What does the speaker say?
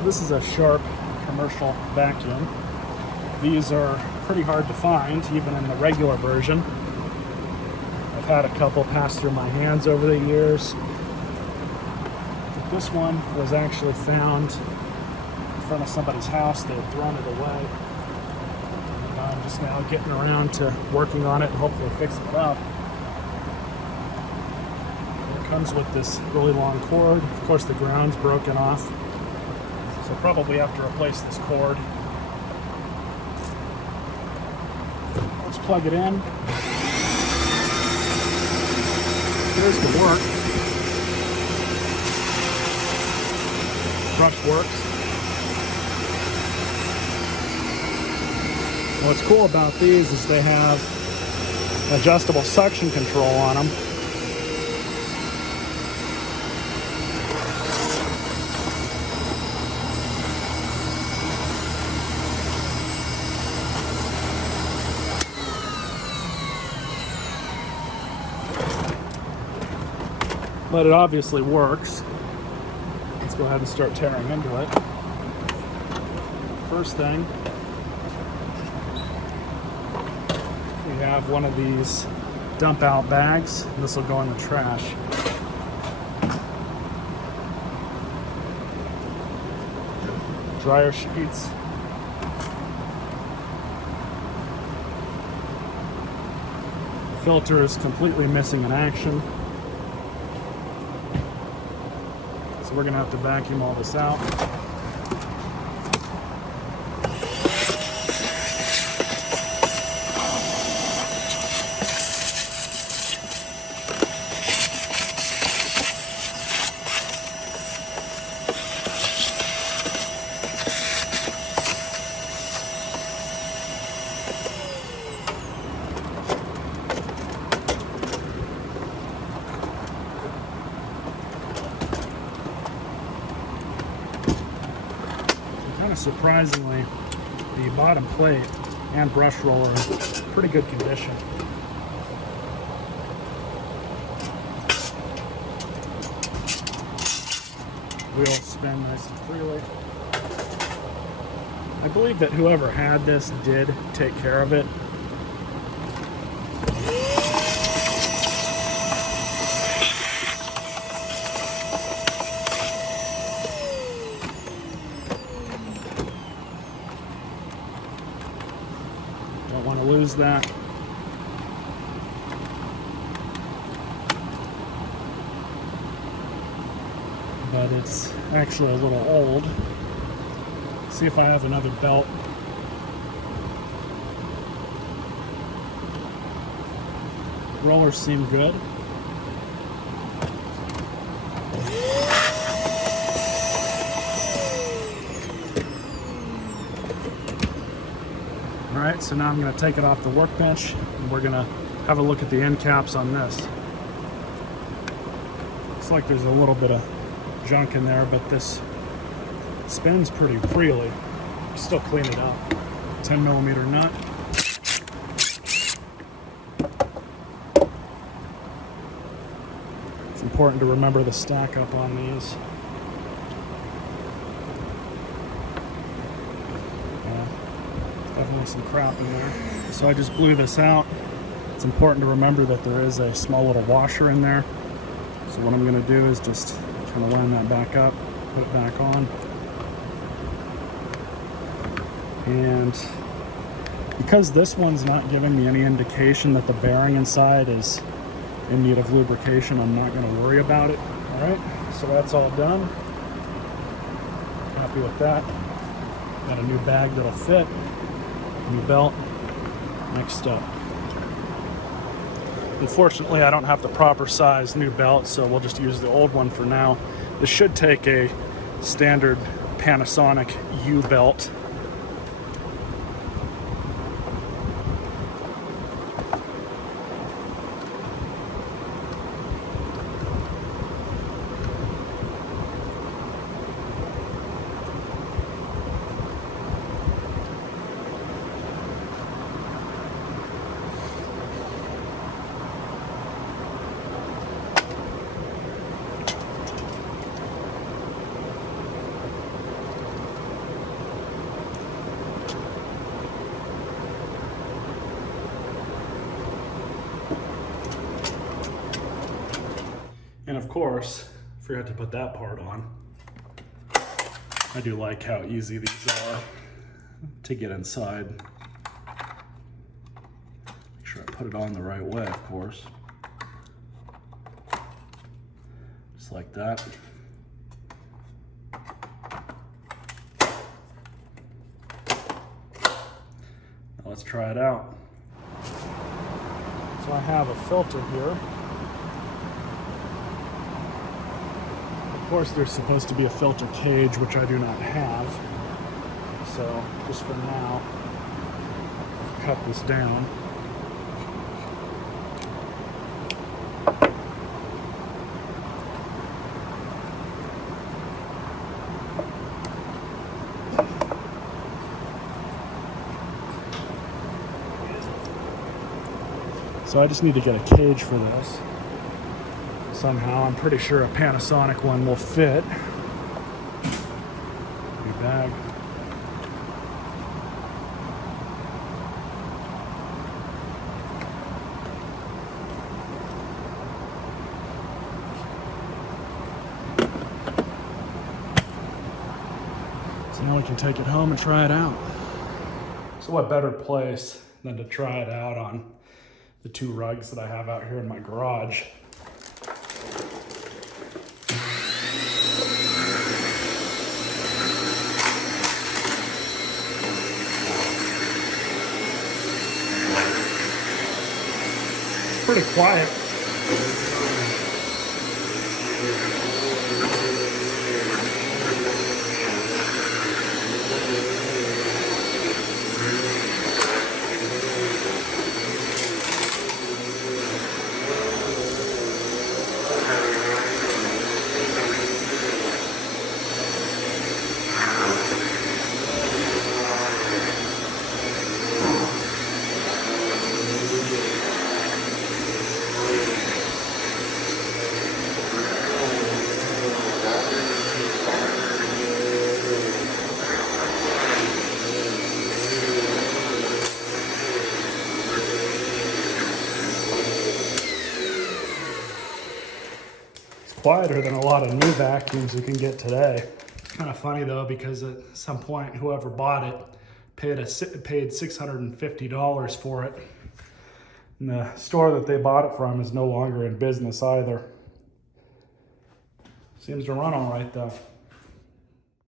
So this is a Sharp commercial vacuum. These are pretty hard to find, even in the regular version. I've had a couple pass through my hands over the years. But this one was actually found in front of somebody's house. They had thrown it away. And I'm just now getting around to working on it and hopefully fixing it up. It comes with this really long cord. Of course, the ground's broken off. So probably have to replace this cord. Let's plug it in. Here's the work. Brush works. What's cool about these is they have adjustable suction control on them. But it obviously works. Let's go ahead and start tearing into it. First thing, we have one of these dump out bags. This will go in the trash. Dryer sheets. The filter is completely missing in action. So we're going to have to vacuum all this out. Kind of surprisingly, the bottom plate and brush roller are in pretty good condition. Wheels spin nice and freely. I believe that whoever had this did take care of it. Don't want to lose that. But it's actually a little old. See if I have another belt. Rollers seem good. Alright, so now I'm going to take it off the workbench and we're going to have a look at the end caps on this. Looks like there's a little bit of junk in there, but this spins pretty freely. Still clean it up. 10mm nut. It's important to remember the stack up on these. Definitely some crap in there. So I just blew this out. It's important to remember that there is a small little washer in there. So what I'm going to do is just kind of line that back up, put it back on. And because this one's not giving me any indication that the bearing inside is in need of lubrication, I'm not going to worry about it. All right, so that's all done. Happy with that. Got a new bag that'll fit. New belt. Next up. Unfortunately, I don't have the proper size new belt, so we'll just use the old one for now. This should take a standard Panasonic U belt. And of course, forgot to put that part on. I do like how easy these are to get inside. Make sure I put it on the right way, of course. Just like that. Now let's try it out. So I have a filter here. Of course, there's supposed to be a filter cage, which I do not have. So just for now, I'll cut this down. So I just need to get a cage for this. Somehow, I'm pretty sure a Panasonic one will fit. New bag. So now we can take it home and try it out. So what better place than to try it out on the 2 rugs that I have out here in my garage. Pretty quiet. Quieter than a lot of new vacuums you can get today. It's kind of funny though, because at some point whoever bought it paid $650 for it. And the store that they bought it from is no longer in business either. Seems to run all right though.